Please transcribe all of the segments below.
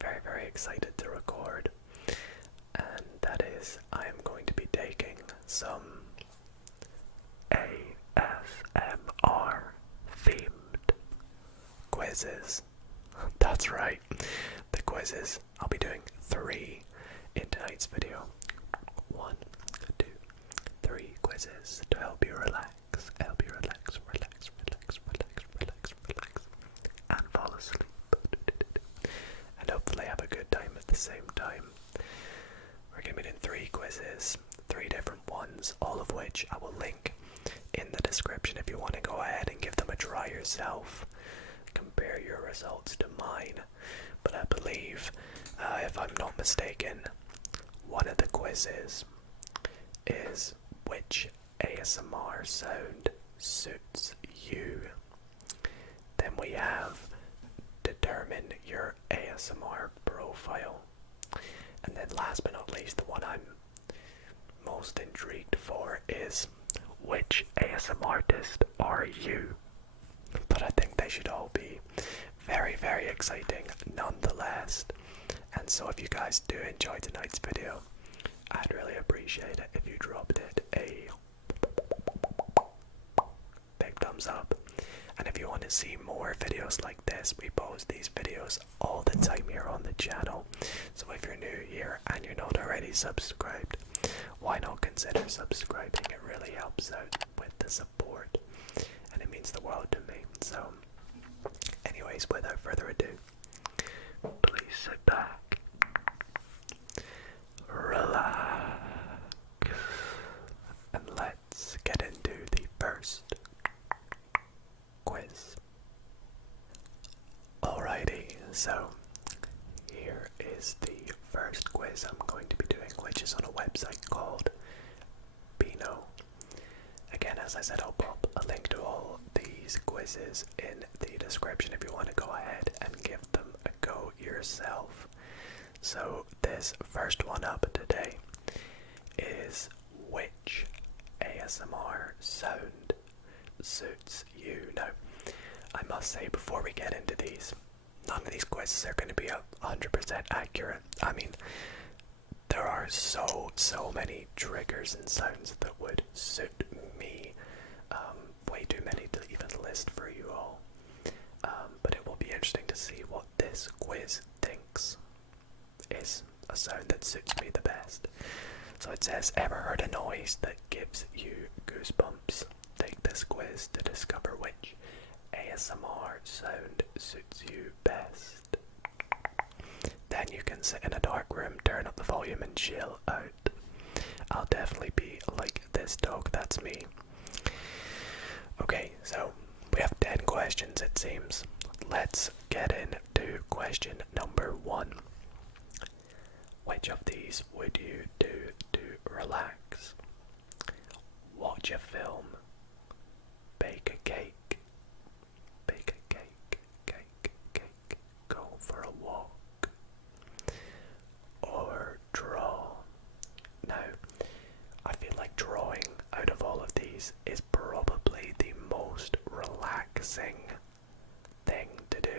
very excited to record, and that is I am going to be taking some ASMR themed quizzes. That's right, the quizzes. I'll be doing 3 in tonight's video. 1, 2, 3 quizzes to help you relax, and fall asleep. And hopefully have a good time at the same time. We're going to be doing 3 quizzes, 3 different ones, all of which I will link in the description if you want to go ahead and give them a try yourself. Compare your results to mine. But I believe, if I'm not mistaken, one of the quizzes is which ASMR sound suits you. Then we have determine your ASMR profile. And then last but not least, the one I'm most intrigued for is which ASMRtist are you? But I think they should all be very exciting nonetheless. And so if you guys do enjoy tonight's video, I'd really appreciate it if you dropped it a big thumbs up. And if you want to see more videos like this, we post these videos all the time here on the channel. So if you're new here and you're not already subscribed, why not consider subscribing? It really helps out with the support and it means the world to me. So anyways, without further ado, please sit back, relax, and let's get into the first quiz. Alrighty, so here is the first quiz I'm going to be doing, which is on a website called Binaural. Again, as I said, I'll pop a link to all these quizzes in the description if you want to go ahead and give them a go yourself. So this first one up today is which ASMR sound suits you. Now, I must say before we get into these, none of these quizzes are going to be 100% accurate. I mean, there are so many triggers and sounds that would suit me. Way too many to even list for you all. But it will be interesting to see what this quiz thinks is a sound that suits me the best. So it says, ever heard a noise that gives you goosebumps? Take this quiz to discover which ASMR sound suits you best. Then you can sit in a dark room, turn up the volume and chill out. I'll definitely be like this dog, that's me. Okay, so we have 10 questions it seems. Let's get into question number 1. Which of these would you do to relax? Watch a film, bake a cake, go for a walk, or draw. Now, I feel like drawing out of all of these is probably the most relaxing thing to do.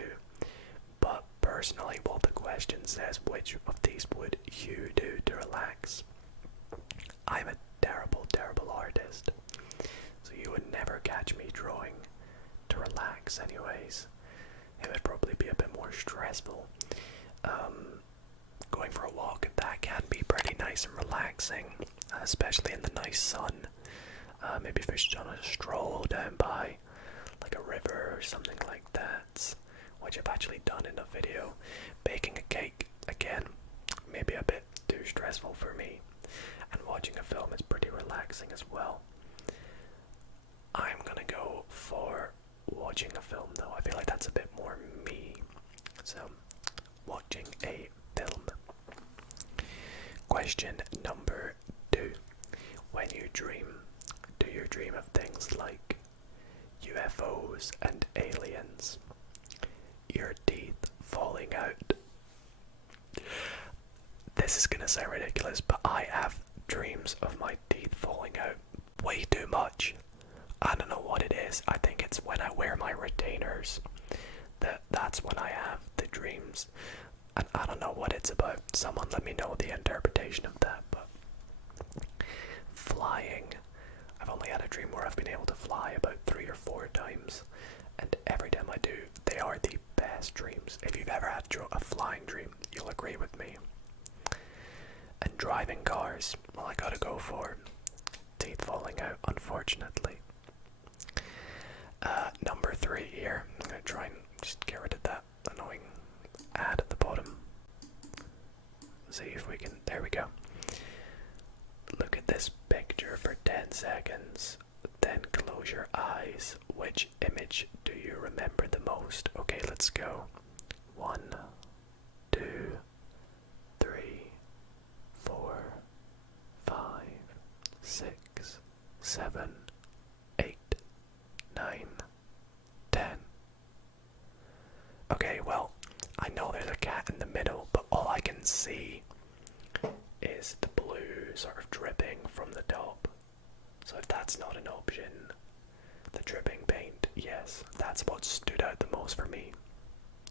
But personally, while the question says which of these would you do to relax, I'm a terrible artist. So you would never catch me drawing to relax anyways. It would probably be a bit more stressful. Going for a walk, that can be pretty nice and relaxing, especially in the nice sun. Maybe if you're just on a stroll down by like a river or something like that, which I've actually done in a video. Baking a cake, again, maybe a bit too stressful for me, and watching a film is pretty relaxing as well. I'm gonna go for watching a film though. I feel like that's a bit more me. So, watching a film. Question number 2. When you dream, do you dream of things like UFOs and aliens? Your teeth falling out? This is gonna sound ridiculous, but I have dreams of my teeth falling out way too much. I don't know what it is. I think it's when I wear my retainers. That's when I have the dreams. And I don't it's about. Someone let me know the interpretation of that, but flying. I've only had a dream where I've been able to fly about 3 or 4 times, and every time I do, they are the best dreams. If you've ever had a flying dream, you'll agree with me. And driving cars, well, I gotta go for teeth falling out, unfortunately. Number 3 here. I'm gonna try and just get rid of that annoying ad at the bottom. See if we can. There we go. Look at this picture for 10 seconds, then close your eyes. Which image do you remember the most? Okay, let's go. 1, 2, 3, 4, 5, 6, 7, 8, 9, 10. Okay, well, I know there's a cat in the middle, but all I can see is the blue sort of dripping from the top. So if that's not an option, the dripping paint, yes, that's what stood out the most for me.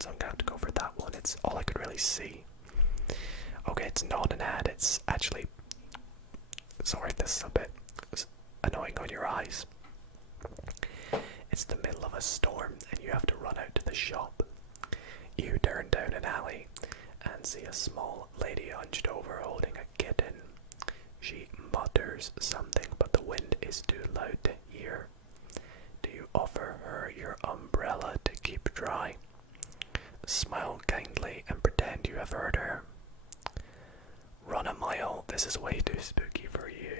So I'm gonna have to go for that one. It's all I could really see. Okay, it's not an ad, it's actually, sorry if this is a bit annoying on your eyes. It's the middle of a storm and you have to run out to the shop. You turn down an alley and see a small lady hunched over holding a kitten. She mutters something, but the wind is too loud to hear. Do you offer her your umbrella to keep dry? Smile kindly and pretend you have heard her. Run a mile, this is way too spooky for you.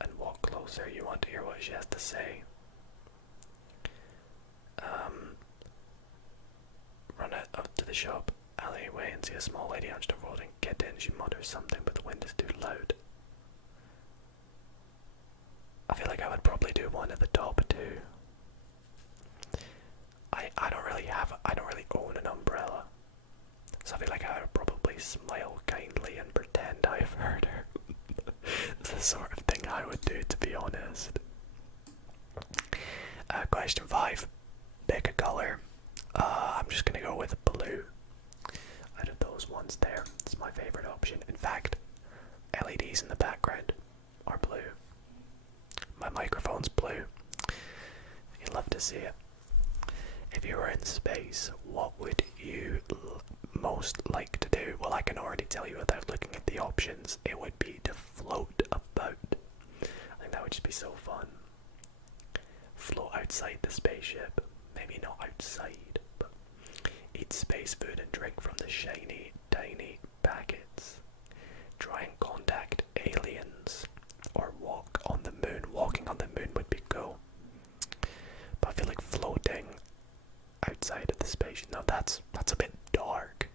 And walk closer, you want to hear what she has to say. Run out up to the shop alleyway and see a small lady hunched over holding a kitten. She mutters something, but the wind is too loud. I feel like I would probably do one at the top too. I don't really own an umbrella, so I feel like I would probably smile kindly and pretend I've heard her. It's the sort of thing I would do, to be honest. Question 5. Pick a color. I'm just gonna go with blue. Out of those ones there, it's my favorite option. In fact, LEDs in the background are blue. My microphone's blue. You'd love to see it. If you were in space, what would you most like to do? Well, I can already tell you without looking at the options. It would be to float about. I think that would just be so fun. Float outside the spaceship. Maybe not outside, but eat space food and drink from the shiny, tiny packets. Try and contact aliens. Or walk on the moon. Walking on the moon would be cool. But I feel like floating outside of the spaceship. No, that's a bit dark.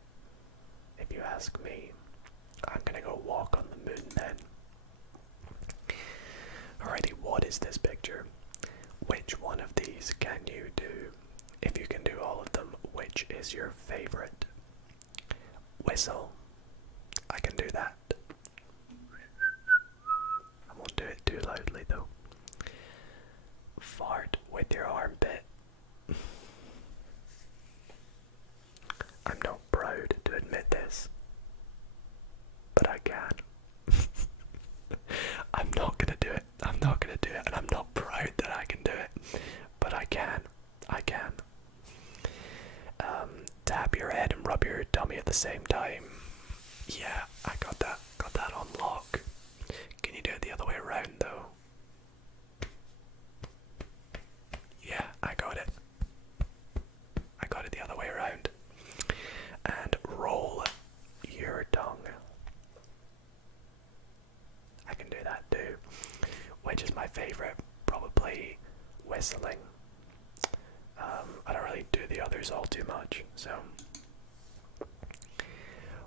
If you ask me, I'm gonna go walk on the moon then. Alrighty, what is this picture? Which one of these can you do? If you can do all of them, which is your favorite? Whistle. I can do that. I won't do it too loudly though. Fart with your armpit. I'm not proud to admit this, but I can. I'm not gonna do it. I'm not gonna do it, and I'm not proud that I can do it, but I can. I can. Tap your head and rub your tummy at the same time. Yeah, I got that. Got that on lock. Can you do it the other way around though? Yeah, I got it. I got it the other way around. And roll your tongue. I can do that too. Which is my favorite? Probably whistling. I don't really do the others all too much, so.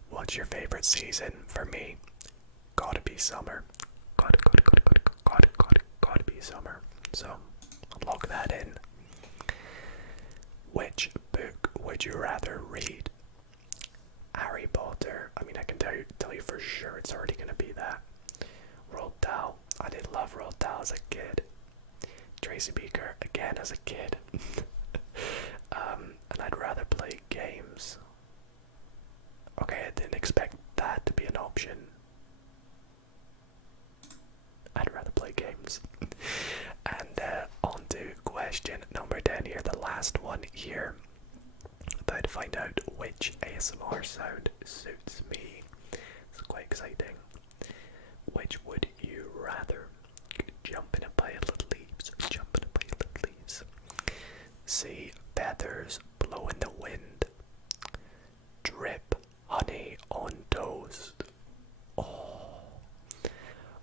What's your favorite season? For me, gotta be summer. Gotta be summer. So, lock that in. Which book would you rather read? Harry Potter. I mean, I can tell you for sure it's already gonna be that. Roald Dahl. I did love Roald Dahl as a kid. Tracy Beaker again as a kid. And I'd rather play games. Okay, last one here. About to find out which ASMR sound suits me. It's quite exciting. Which would you rather? Jump in a pile of leaves, jump in a pile of leaves. See feathers blow in the wind. Drip honey on toast. Oh.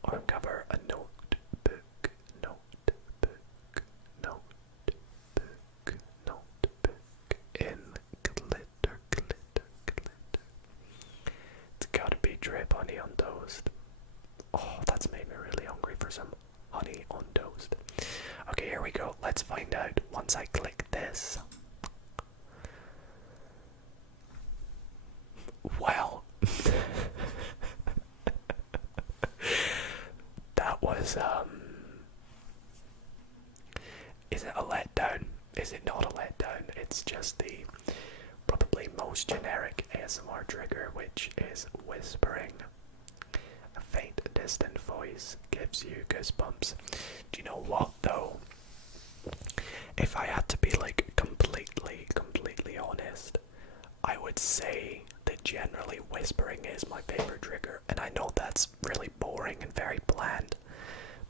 Or cover a notebook, notebook, notebook, notebook in glitter, glitter, glitter. It's gotta be drip honey on toast. Oh, that's made me really hungry for some honey on toast. Okay, here we go. Let's find out once I click this. Well, that was, is it a letdown? Is it not a letdown? It's just the probably most generic ASMR trigger, which is whispering. A faint, distant voice gives you goosebumps. Do you know what, though? If I had to be, like, completely honest, I would say that generally whispering is my favorite trigger, and I know that's really boring and very bland,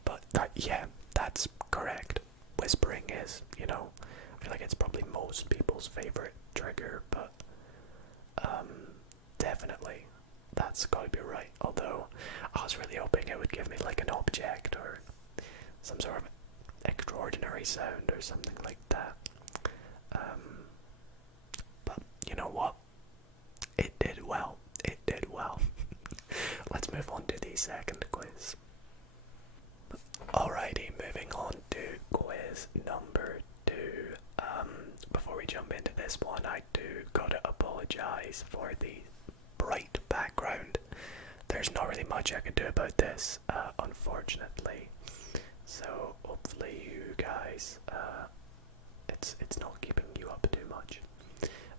but yeah, that's correct. Whispering is, you know, I feel like it's probably most people's favorite trigger, but definitely that's gotta be right. Although I was really hoping it would give me like an object or some sort of extraordinary sound or something like that. But you know what? It did well. It did well. Let's move on to the second quiz. Alrighty, moving on to quiz number 2. Before we jump into this one, I do gotta apologise for the bright background. There's not really much I can do about this, unfortunately. So hopefully you guys, it's not keeping you up too much.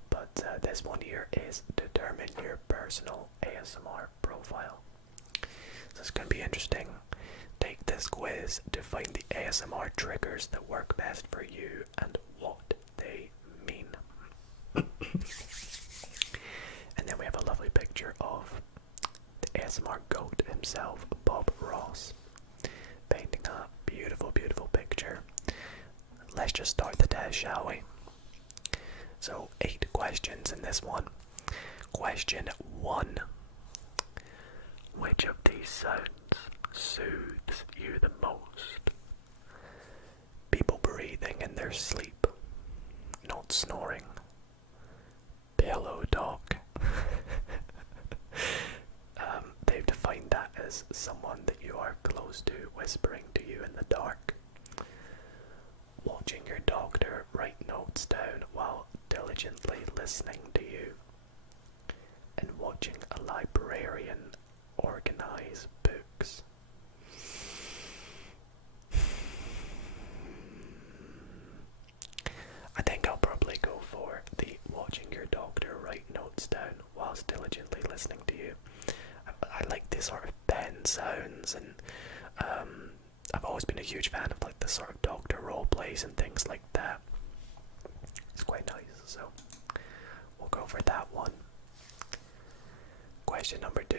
But this one here is determine your personal ASMR profile. So it's going to be interesting. Take this quiz to find the ASMR triggers that work best for you and what they mean. And then we have a lovely picture of the ASMR goat himself, Bob Ross, painting a beautiful, beautiful picture. Let's just start the test, shall we? So 8 questions in this one. Question 1. Which of these sounds soothes you the most? People breathing in their sleep, not snoring. Pillow talk. They've defined that as someone that you are close to whispering to you in the dark. Watching your doctor write notes down while diligently listening to you. And watching a librarian organize books. I think I'll probably go for the watching your doctor write notes down whilst diligently listening to you. I like this sort of pen sounds, and I've always been a huge fan of like the sort of doctor role plays and things like that. It's quite nice, so we'll go for that one. Question number 2.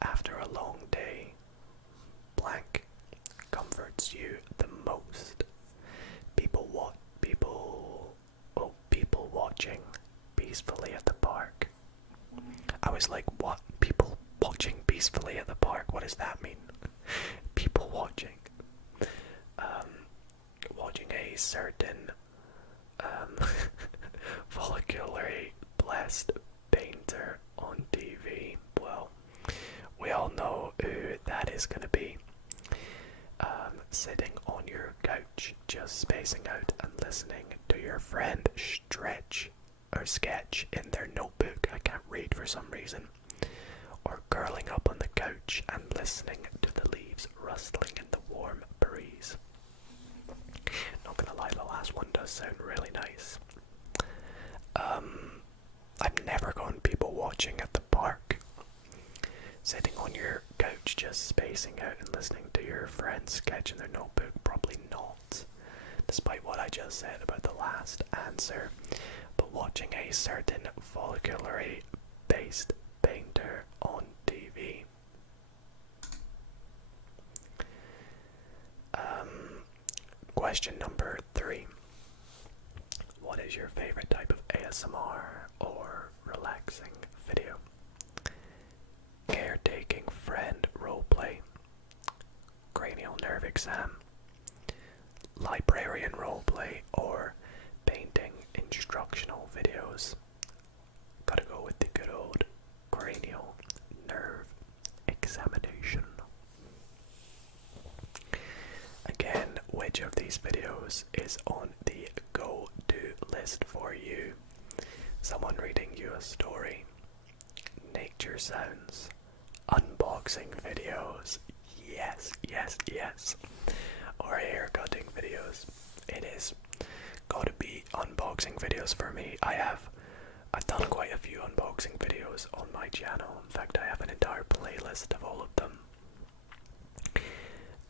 After a long day, blank comforts you the most. People watching peacefully at the park. I was like, what? People watching peacefully at the park? What does that mean? People watching. Watching a certain follicularly blessed painter on TV. Well, we all know who that is going to be. Sitting on your couch, just spacing out and listening to your friend stretch or sketch in their notebook. I can't read for some reason. Or curling up on the couch and listening to the leaves rustling in the warm breeze. Not gonna lie, the last one does sound really nice. I've never gone people watching at the park. Sitting on your couch just spacing out and listening to your friends sketch in their notebook, probably not. despite what I just said about the last answer, but watching a certain follicularly based painter on TV. Question number 3. What is your favorite type of ASMR or relaxing video? Caretaking friend roleplay, cranial nerve exam, librarian roleplay, or painting instructional videos? Gotta go with the good old cranial nerve examination. Again, which of these videos is on the go-to list for you? Someone reading you a story, nature sounds, unboxing videos, yes, yes, yes, or hair cutting videos. It is gotta be unboxing videos for me. I've done quite a few unboxing videos on my channel. In fact, I have an entire playlist of all of them.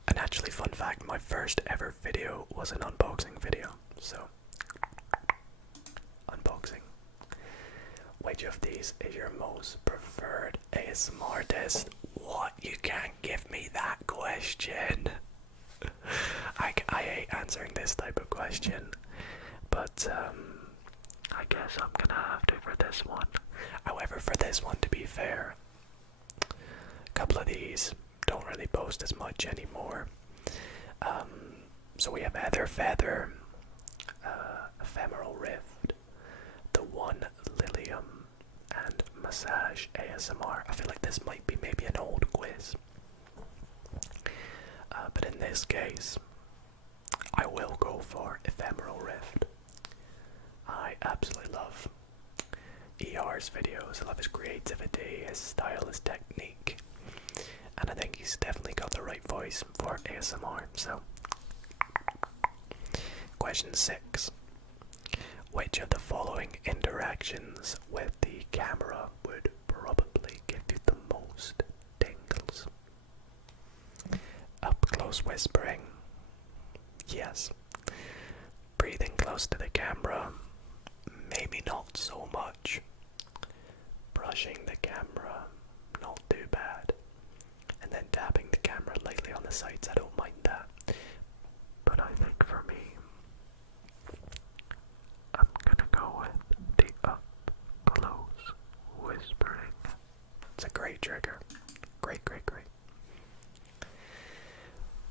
And actually, fun fact, my first ever video was an unboxing video. So, unboxing. Which of these is your most preferred ASMRtist? What? You can't give me that question. I hate answering this type of question, but I guess I'm gonna have to for this one. However, for this one, to be fair, a couple of these don't really post as much anymore. So we have Heather Feather, Ephemeral Rift, The One Lilium, and Massage ASMR. I feel like this might be maybe an old quiz. But in this case, I will go for Ephemeral Rift. I absolutely love ER's videos. I love his creativity, his style, his technique. And I think he's definitely got the right voice for ASMR. So, question 6. Which of the following interactions with the camera would probably give you the most tingles? Up close whispering. Yes. Breathing close to the camera. Maybe not so much. Brushing the camera. Not too bad. And then tapping the camera lightly on the sides. I don't mind that. But I think for me, I'm gonna go with the up close whispering. It's a great trigger. Great, great, great.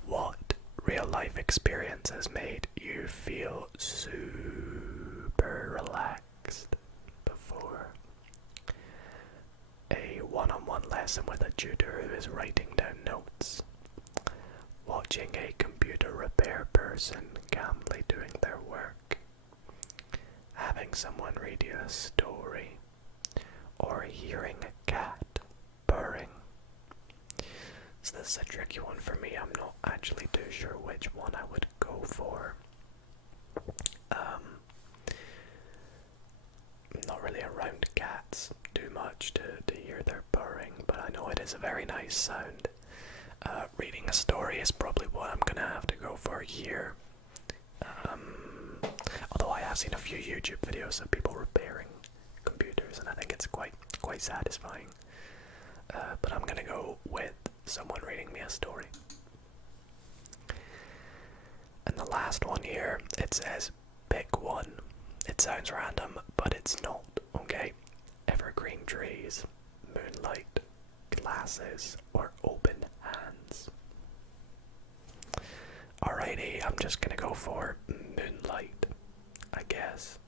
What real life experience has made you feel super relaxed before? A one-on-one lesson with a tutor who is writing down notes. Watching a computer repair person calmly doing their work. Having someone read you a story. Or hearing a cat purring. So this is a tricky one for me. I'm not actually too sure which one I would go for. I'm not really around cats too much to hear their purring, but I know it is a very nice sound. Reading a story is probably what I'm gonna have to go for here. Although I have seen a few YouTube videos of people repairing computers, and I think it's quite satisfying. But I'm gonna go with someone reading me a story. And the last one here, it says pick one. It sounds random, but it's not, okay? Evergreen trees, moonlight, glasses, or open hands. Alrighty, I'm just gonna go for moonlight, I guess.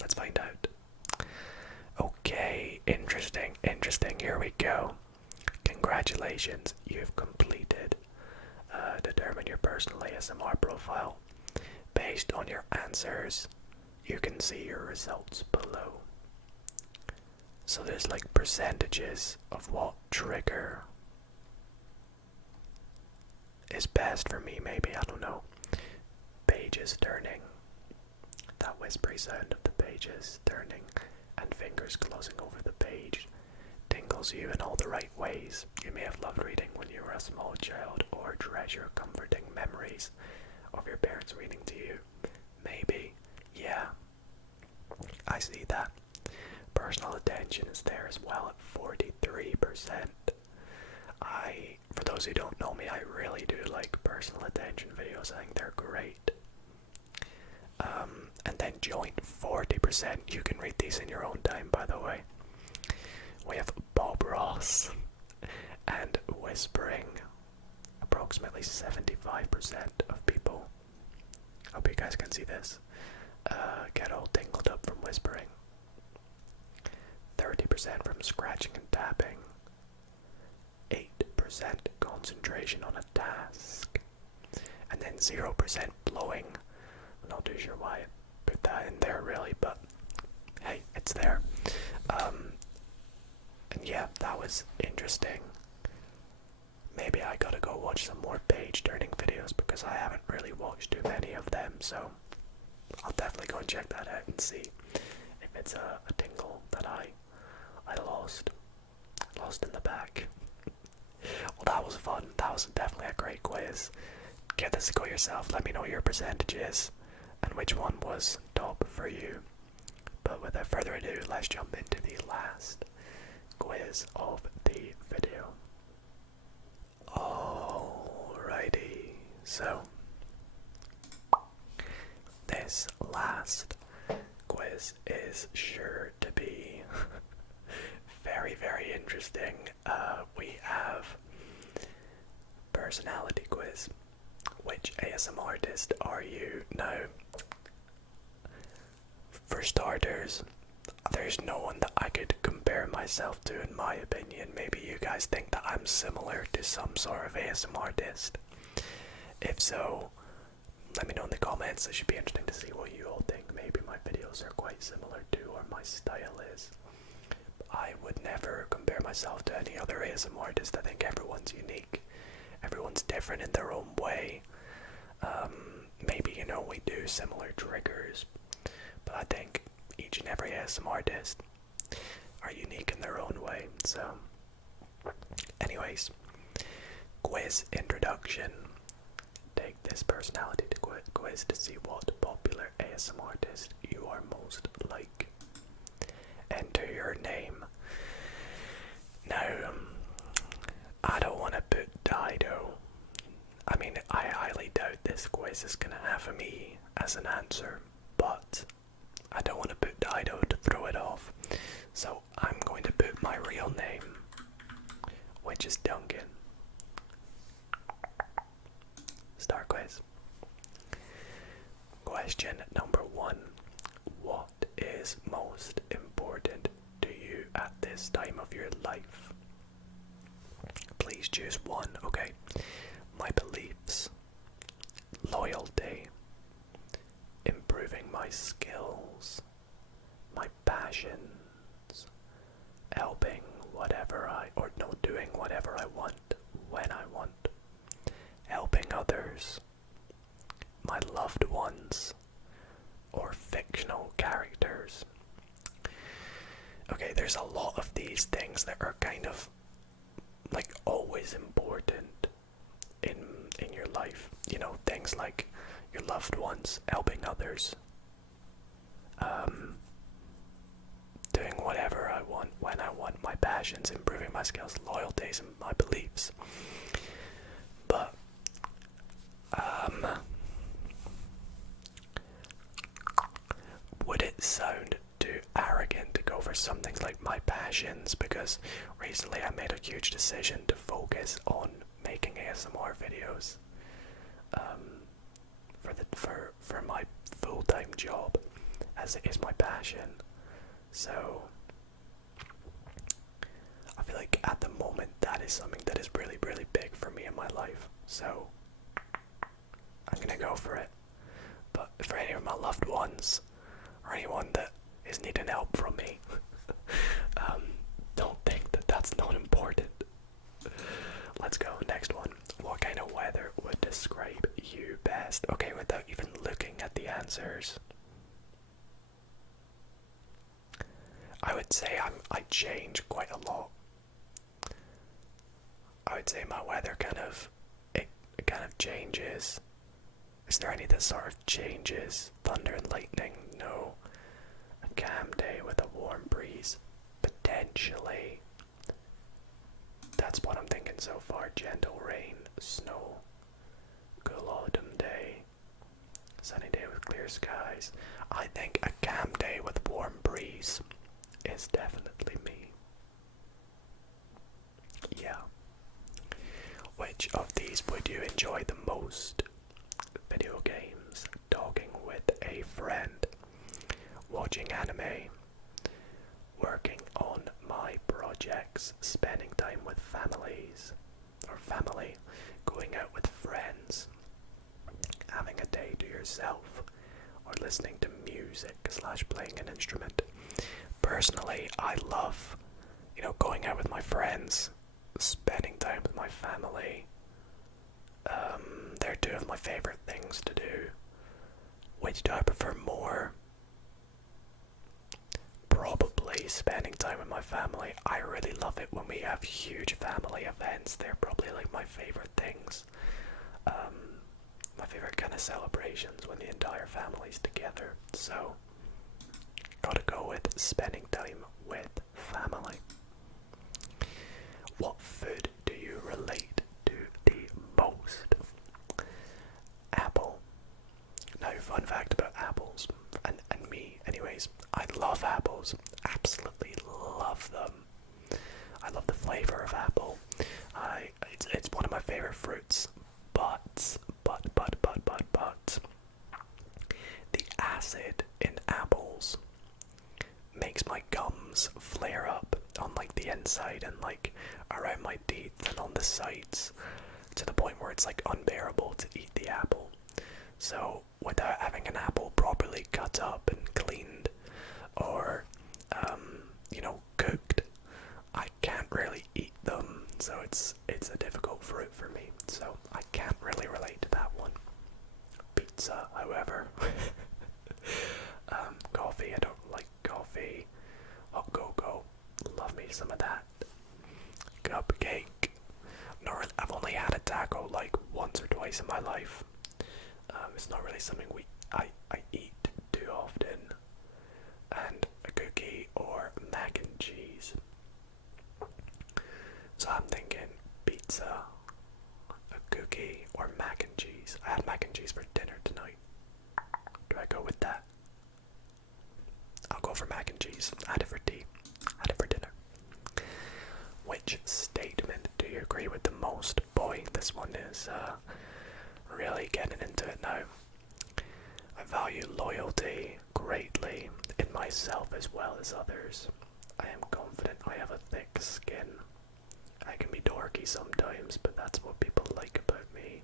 Let's find out. Okay, interesting, here we go. Congratulations, you've completed Determine Your Personal ASMR Profile. Based on your answers, you can see your results below. So there's like percentages of what trigger is best for me, maybe, I don't know. Pages turning, that whispery sound of the pages turning and fingers closing over the page tingles you in all the right ways. You may have loved reading when you were a small child or treasure comforting memories of your parents reading to you. Maybe. Yeah, I see that. Personal attention is there as well at 43%. For those who don't know me, I really do like personal attention videos. I think they're great. And then joint, 40%. You can read these in your own time, by the way. We have Bob Ross and whispering. Approximately 75% of people, hope you guys can see this, get all tingled up from whispering. 30% from scratching and tapping. 8% concentration on a task. And then 0% blowing. I'm not too sure why I put that in there really, but hey, it's there. And yeah, that was interesting. Maybe I gotta go watch some more page turning videos because I haven't really watched too many of them, so I'll definitely go and check that out and see if it's a tingle that I lost in the back. Well, that was fun. That was definitely a great quiz. Give this a go yourself. Let me know your percentages and which one was top for you. But without further ado, let's jump into the last quiz of the video. Alrighty, so this last quiz is sure to be very, very interesting. We have personality quiz. Which ASMRtist are you? Now, for starters, there's no one that I could compare myself to in my opinion. Maybe you guys think that I'm similar to some sort of ASMR artist. If so, let me know in the comments. It should be interesting to see what you all think. Maybe my videos are quite similar to, or my style is. I would never compare myself to any other ASMR artist. I think everyone's unique. Everyone's different in their own way. Maybe, we do similar triggers, but I think each and every ASMR artist are unique in their own way. So, anyways, quiz introduction. Take this personality quiz to see what popular ASMR artist you are most like. Enter your name. Now, I don't want to put Dido. I mean, I highly doubt this quiz is going to have me as an answer, but I don't want to put Dido to throw it off. So I'm going to put my real name, which is Duncan. Start quiz. Question number 1. What is most important to you at this time of your life? Please choose one, okay? My beliefs, loyalty, improving my skills, my passions, helping doing whatever I want, when I want, helping others, my loved ones, or fictional characters. Okay, there's a lot of these things that are kind of like always important in your life. Things like your loved ones, helping others, doing whatever I want, when I want, my passions, improving my skills, loyalties, and my beliefs. But, would it sound too arrogant to go for some things like my passions? Because recently I made a huge decision to focus on making ASMR videos for my full-time job, as it is my passion. So I feel like at the moment that is something that is really, really big for me in my life. So I'm gonna go for it. But for any of my loved ones, or anyone that is needing help from me, don't think that that's not important. Let's go, next one. What kind of weather would describe you best? Okay, without even looking at the answers. I would say I change quite a lot. I would say my weather kind of changes Is there any that sort of changes? Thunder and lightning? No. A calm day with a warm breeze? Potentially. That's what I'm thinking so far. Gentle rain, snow, cool autumn day, sunny day with clear skies. I think a calm day with warm breeze is definitely me. Yeah. Which of these would you enjoy the most? Video games, talking with a friend, watching anime, working on my projects, spending time with family, going out with friends, having a day to yourself, or listening to music / playing an instrument. Personally, I love, going out with my friends, spending time with my family. They're two of my favorite things to do. Which do I prefer more? Probably spending time with my family. I really love it when we have huge family events. They're probably like my favorite things. My favorite kind of celebrations when the entire family's together. So, gotta go with spending time with family. What food do you relate to the most? Apple. Now, fun fact about apples, and me anyways, I love apples. Absolutely love them. I love the flavor of apple. It's one of my favorite fruits, but the acid in apples makes my gums flare up on like the inside and like around my teeth and on the sides, to the point where it's like unbearable to eat the apple. So without having an apple properly cut up and cleaned, or cooked, I can't really eat them. So it's a difficult fruit for me. So I can't really relate to that one. Pizza, however. Coffee, I don't like coffee. Hot cocoa, love me some of that. Cupcake. I've only had a taco like once or twice in my life. It's not really something I eat too often. And a cookie or mac and cheese. So I'm thinking pizza, a cookie, or mac and cheese. I had mac and cheese for dinner tonight. Do I go with that? I'll go for mac and cheese. I had it for tea. I had it for dinner. Which statement do you agree with the most? Boy, this one is really getting into it now. I value loyalty greatly in myself as well as others. I am confident I have a thick skin. I can be dorky sometimes, but that's what people like about me.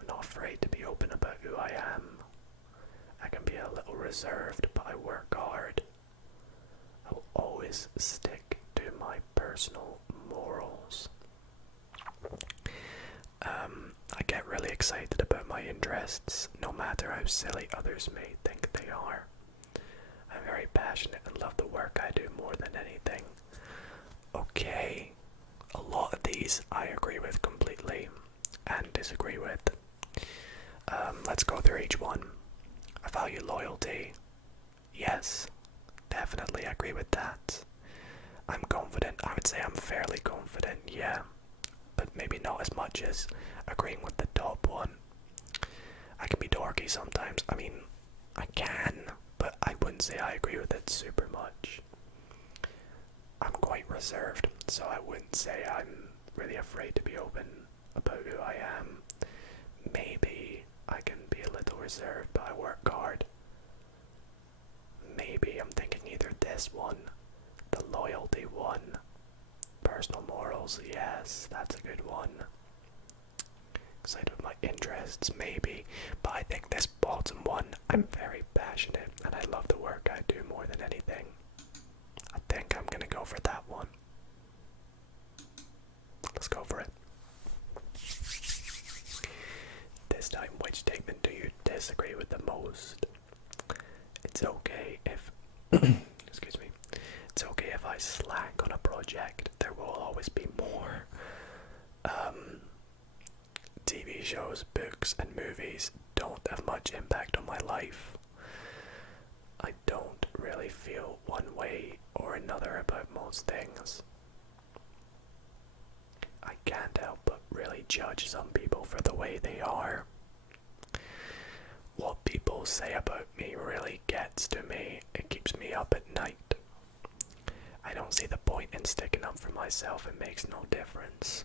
I'm not afraid to be open about who I am. I can be a little reserved, but I work hard. I will always stick to my personal morals. I get really excited about my interests, no matter how silly others may think they are. I'm very passionate and love the work I do more than anything. Okay, a lot of these I agree with completely and disagree with. Let's go through each one. I value loyalty. Yes, definitely agree with that. I'm confident. I would say I'm fairly confident, yeah. But maybe not as much as agreeing with the top one. I can be dorky sometimes. I mean, I can, but I wouldn't say I agree with it super much. I'm quite reserved, so I wouldn't say I'm really afraid to be open about who I am. Maybe I can be a little reserved, but I work hard. Maybe I'm thinking either this one, the loyalty one, personal morals, yes, that's a good one. Excited with my interests, maybe, but I think this bottom one, I'm very passionate and I love the work I do more than anything. I think I'm gonna go for that one. Let's go for it. This time, which statement do you disagree with the most? It's okay if excuse me. It's okay if I slack on a project. There will always be more. TV TV shows, books, and movies don't have much impact on my life. I don't really feel one way or another about most things. I can't help but really judge some people for the way they are. What people say about me really gets to me. It keeps me up at night. I don't see the point in sticking up for myself. It makes no difference.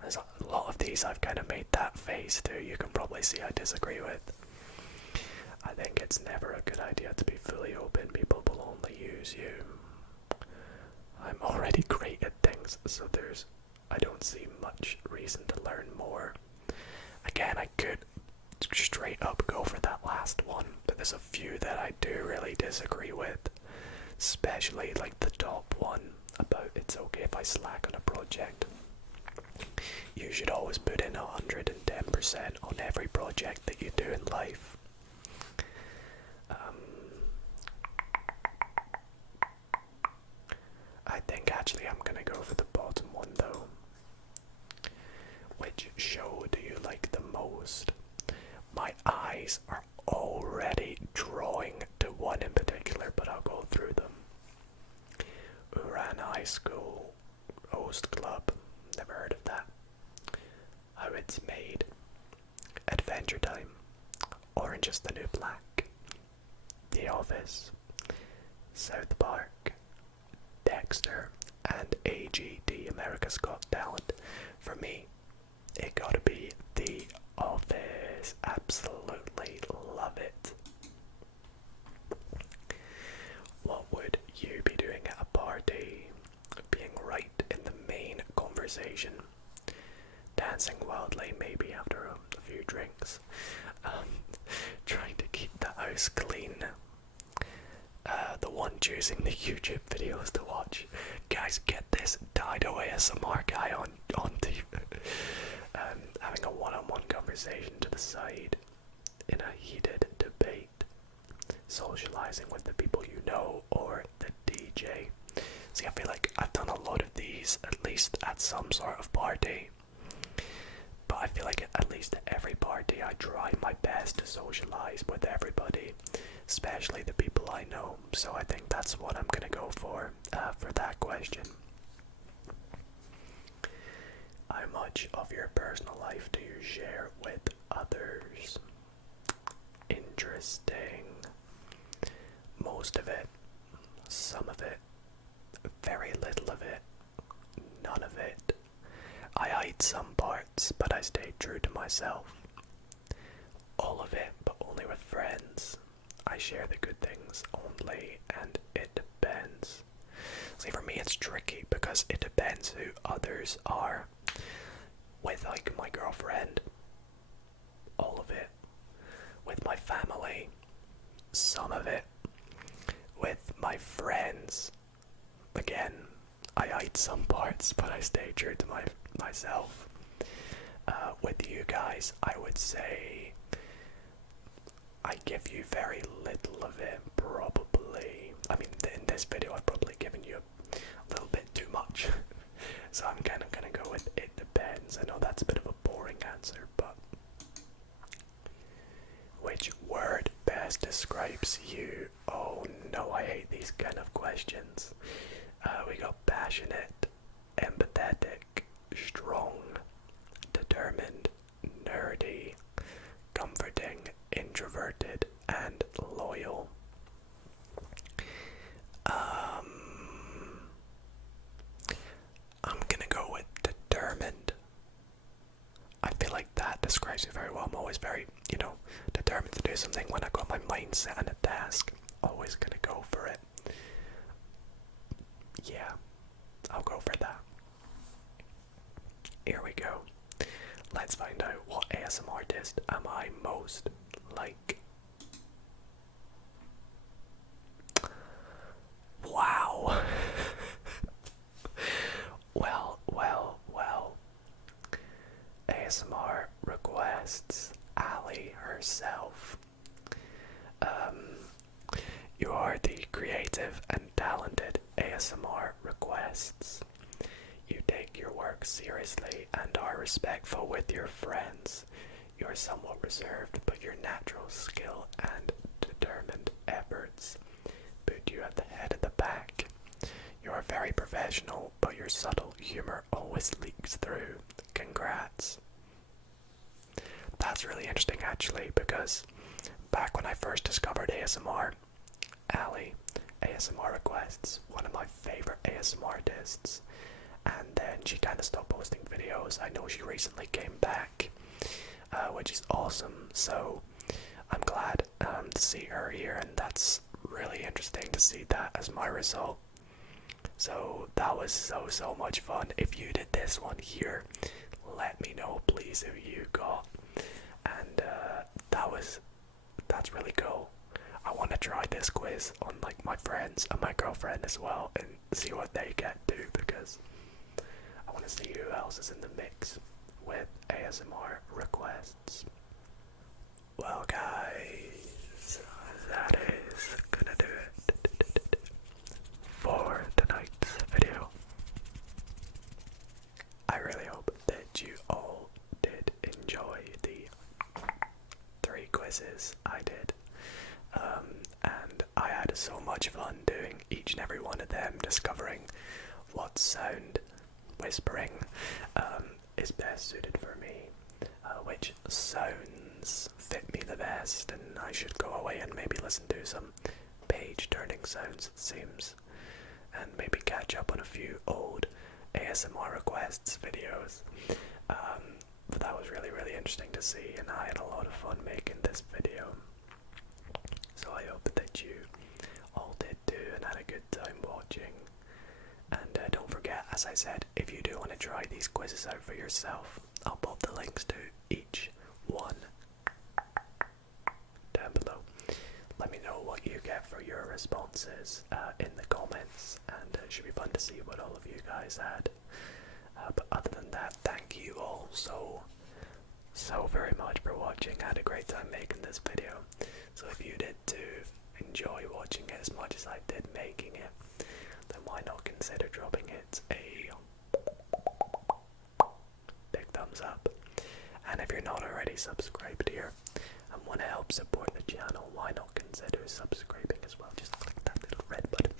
There's a lot of these I've kind of made that face to. You can probably see I disagree with. I think it's never a good idea to be fully open. People will only use you. I'm already great at things, so I don't see much reason to learn more. Again, I could straight up go for that last one, but there's a few that I do really disagree with. Especially like the top one about it's okay if I slack on a project. You should always put in 110% on every project that you do in life. I think actually I'm gonna go for the bottom one though. Which show do you like the most? My eyes are already drawing to one in particular, but I'll go through them. Uran High School Host Club, never heard of that. How It's Made, Adventure Time, Orange is the New Black, The Office, South Park, Dexter, and AGD, America's Got Talent. For me, it gotta be The Office. Absolutely love it. What would you be doing at a party? Being right in the main conversation. Dancing wildly, maybe after a few drinks. Trying to keep the house clean. The one choosing the YouTube videos to watch. Guys, get this Dido ASMR guy on TV. Having a one-on-one conversation to the side in a heated debate. Socializing with the people you know or the DJ. See, I feel like I've done a lot of these, at least at some sort of party. But I feel like at least at every party I try my best to socialize with everybody, especially the people I know. So I think that's what I'm gonna go for that question. How much of your personal life do you share with others? Interesting. Most of it. Some of it. Very little of it. None of it. I hide some parts, but I stay true to myself. All of it, but only with friends. I share the good things only, and it depends. See, for me it's tricky because it depends who others are. With like my girlfriend, all of it. With my family, some of it. With my friends, again, I hide some parts, but I stay true to myself. With you guys, I would say I give you very little of it, probably. I mean, in this video I've probably given you a little bit too much. So I'm kind of gonna go with it depends. I know that's a bit of a boring answer, but which word best describes you? Oh no, I hate these kind of questions. We got passionate, empathetic, strong, determined, nerdy, comforting, introverted, and loyal. I'm gonna go with determined. I feel like that describes me very well. I'm always very, determined to do something when I got my mind set on a task. Always gonna go for it. Yeah, I'll go for that. Here we go. Let's find out what ASMR artist am I most like. Wow. Well. ASMR requests Ali herself. You are the creative and talented ASMR requests. You take your work seriously and are respectful with your friends. You are somewhat reserved, but your natural skill and determined efforts put you at the head of the pack. You are very professional, but your subtle humor always leaks through. Congrats. That's really interesting actually, because back when I first discovered ASMR, Ali, ASMR Requests, one of my favorite ASMR artists, and then she kind of stopped posting videos. I know she recently came back, which is awesome, so I'm glad to see her here, and that's really interesting to see that as my result. So that was so much fun. If you did this one here, let me know please who you got. And that's really cool. I want to try this quiz on like my friends and my girlfriend as well, and see what they get too, because I want to see who else is in the mix with ASMR requests. Well guys, that is gonna do it for tonight's video. I really hope that you all did enjoy the 3 quizzes I did, and I had so much fun doing each and every one of them, discovering what sound whispering is best suited for me, which sounds fit me the best, and I should go away and maybe listen to some page turning sounds, it seems, and maybe catch up on a few old ASMR requests videos. But that was really interesting to see, and I had a lot of fun making this video. So I hope that you all did too and had a good time watching. And don't forget, as I said, if you do want to try these quizzes out for yourself, I'll pop the links to each one down below. Let me know what you get for your responses in the comments, and it should be fun to see what all of you guys had. But other than that, thank you all so very much for watching. I had a great time making this video. So if you did too enjoy watching it as much as I did making it, then why not consider dropping it a big thumbs up. And if you're not already subscribed here and want to help support the channel, why not consider subscribing as well? Just click that little red button